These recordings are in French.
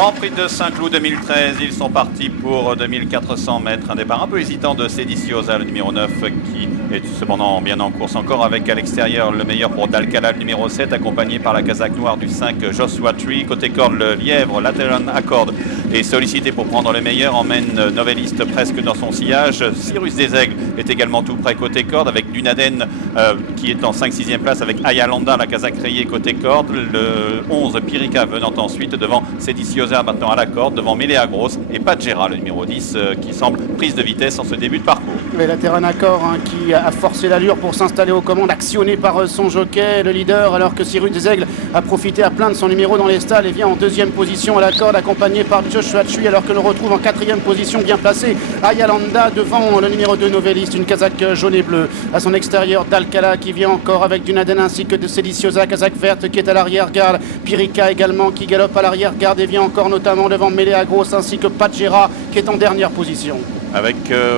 Grand Prix de Saint-Cloud 2013, ils sont partis pour 2400 mètres. Un départ un peu hésitant de Sediciosa, le numéro 9, qui est cependant bien en course encore avec à l'extérieur le meilleur pour Dalcala, le numéro 7, accompagné par la casaque noire du 5 Joshua Tree. Côté corde, le lièvre Lateran Accord est sollicité pour prendre le meilleur, emmène Noveliste presque dans son sillage. Cyrus des Aigles est également tout près côté corde avec Dunaden qui est en 5-6e place avec Ayalanda, la casaque rayée côté corde. Le 11 Pirica venant ensuite devant Sediciosa maintenant à la corde, devant Melea Gross et Pajera, le numéro 10, qui semble prise de vitesse en ce début de parcours. Mais la Terran Accord qui a forcé l'allure pour s'installer aux commandes, actionné par son jockey, le leader, alors que Cyrus des Aigles a profité à plein de son numéro dans les stalles et vient en deuxième position à la corde, accompagné par Joshua Tree, alors que l'on retrouve en quatrième position bien placé Ayalanda devant le numéro 2 Noveliste, une casaque jaune et bleue. À son extérieur, Dalcala qui vient encore avec Dunaden ainsi que de Sediciosa, casaque verte qui est à l'arrière-garde. Pirica également qui galope à l'arrière-garde et vient encore notamment devant Melea Gross ainsi que Pajera qui est en dernière position. Avec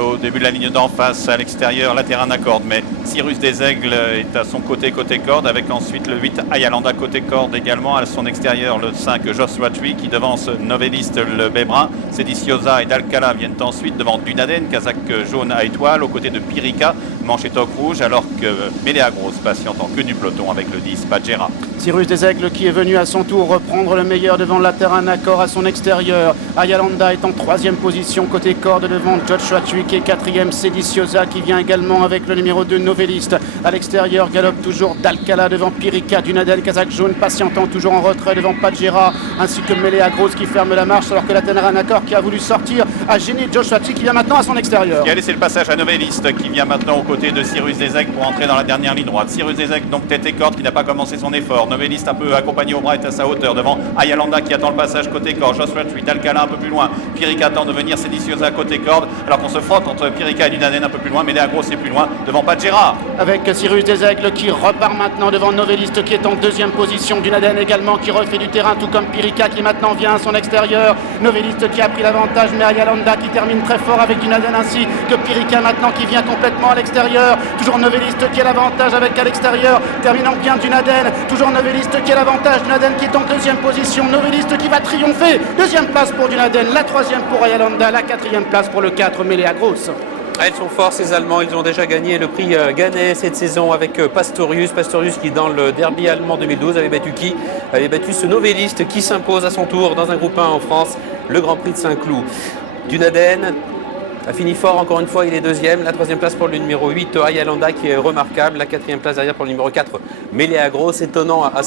au début de la ligne d'en face à l'extérieur la Terran Accord, mais Cyrus des Aigles est à son côté corde, avec ensuite le 8 Ayalanda côté corde également, à son extérieur le 5 Joshua Tree qui devance Noveliste le Bébrin. Sediciosa et Dalcala viennent ensuite devant Dunaden, casaque jaune à étoile, aux côtés de Pirica, manche et toque rouge, alors que Melea Gross patiente en queue du peloton avec le 10 Pajera. Cyrus des Aigles qui est venu à son tour reprendre le meilleur devant la Terran Accord à son extérieur. Ayalanda est en troisième position côté corde devant Joshua Tree qui est quatrième. Sediciosa qui vient également avec le numéro 2 Noveliste. À l'extérieur galope toujours Dalcala devant Pirica, Dunaden, casaque jaune patientant toujours en retrait devant Pajera, ainsi que Melea Gross qui ferme la marche, alors que la Terran Accord qui a voulu sortir a gêné Joshua Tree qui vient maintenant à son extérieur. Qui a laissé le passage à Noveliste qui vient maintenant aux côtés de Cyrus des Aigles pour entrer dans la dernière ligne droite. Cyrus des Aigles donc tête et corde qui n'a pas commencé son effort. Noveliste un peu accompagné au bras est à sa hauteur devant Ayalanda qui attend le passage côté corde. Joshua Tree, Dalcala un peu plus loin. Pirica attend de venir Sediciosa côté corde, alors qu'on se frotte entre Pirica et Dunaden un peu plus loin, mais Melea Gross est plus loin devant Pajera. Avec Cyrus des Aigles qui repart maintenant devant Noveliste qui est en deuxième position. Dunaden également qui refait du terrain, tout comme Pirica qui maintenant vient à son extérieur. Noveliste qui a pris l'avantage, mais Ayalanda qui termine très fort avec Dunaden ainsi que Pirica maintenant qui vient complètement à l'extérieur. Toujours Noveliste qui a l'avantage avec à l'extérieur, terminant bien Dunaden. Toujours Noveliste qui a l'avantage, Dunaden qui est en deuxième position. Noveliste qui va triompher. Deuxième place pour Dunaden, la troisième pour Ayalanda, la quatrième place pour le 4 Melea Gross. Ils sont forts ces Allemands, ils ont déjà gagné le prix Gannet cette saison avec Pastorius qui dans le derby allemand 2012 avait battu qui? Avait battu ce Noveliste qui s'impose à son tour dans un groupe 1 en France, le Grand Prix de Saint-Cloud. Dunaden a fini fort encore une fois, il est deuxième, la troisième place pour le numéro 8 Ayalanda qui est remarquable, la quatrième place derrière pour le numéro 4 Melea Gross, étonnant à